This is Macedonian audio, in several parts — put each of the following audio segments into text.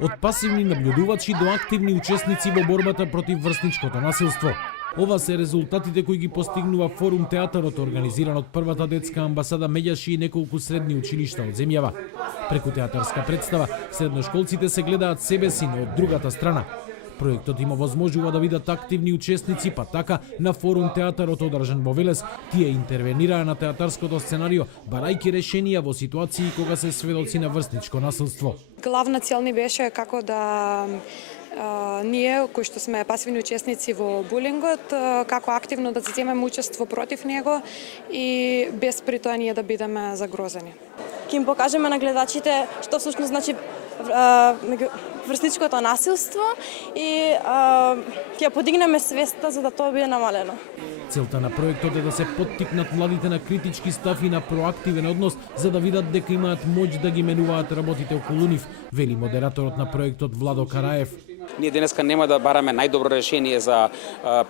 Од пасивни наблюдувачи до активни учесници во борбата против врсничкото насилство. Ова се резултатите кои ги постигнува Форум театарот, организиран од првата детска амбасада Меѓаши и неколку средни училишта од земјава. Преку театарска представа, средношколците се гледаат себе си, но од другата страна. Проектот им овозможува да видат активни учесници, па така на Форум театарот одржан во Велес, тие интервенираа на театарското сценарио, барајќи решенија во ситуации кога се сведоци на врсничко насилство. Главна цел ни беше како да ние, кои што сме пасивни учесници во булингот, како активно да земеме учество против него и без при тоа ние да бидеме загрозени. Ќе им покажеме на гледачите што всушност значи врсничкото насилство и ќе подигнеме свеста за да тоа биде намалено. Целта на проектот е да се поттикнат младите на критички став и на проактивен однос, за да видат дека имаат моќ да ги менуваат работите околу нив, вели модераторот на проектот Владо Караев. Ние денеска нема да бараме најдобро решение за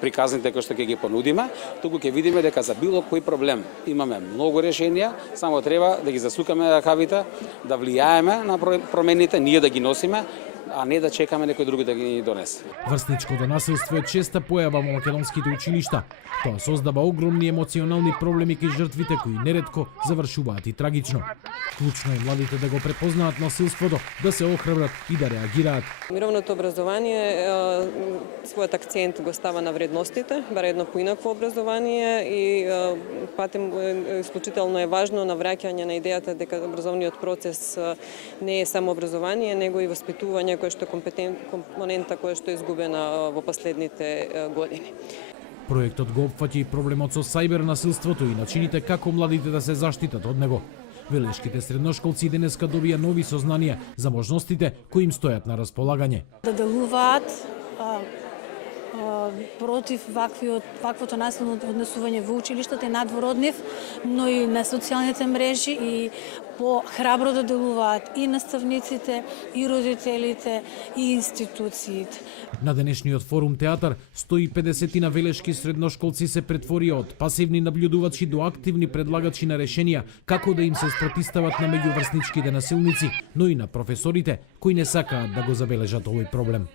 приказните кои што ќе ги понудиме, туку ќе видиме дека за било кој проблем имаме многу решенија, само треба да ги засукаме ракавите, да влијаеме на промените, ние да ги носиме, а не да чекаме некој други да ги донесе. Врсничкото насилство е честа појава во македонските училишта. Тоа создава огромни емоционални проблеми кај жртвите кои неретко завршуваат и трагично. Клучно е младите да го препознаат насилството, да се охрабрат и да реагираат. Мировното образование својот акцент го става на вредностите, баре едно поинакво образование и патем исклучително е важно навраќање на идејата дека образовниот процес не е само образование, него и воспитување која што е компонента која што е изгубена во последните години. Проектот го опфаќа и проблемот со сајбер насилството и начините како младите да се заштитат од него. Велешките средношколци денеска добија нови сознанија за можностите кои им стојат на располагање. Да делуваат против ваквото насилно однесување во училиштата и надвор од нив, но и на социјалните мрежи и по-храбро да делуваат и наставниците, и родителите, и институциите. На денешниот Форум театар 150 на велешки средношколци се претворија од пасивни наблюдувачи до активни предлагачи на решенија како да им се спротистават на меѓуврсничките насилници, но и на професорите кои не сакаат да го забележат овој проблем.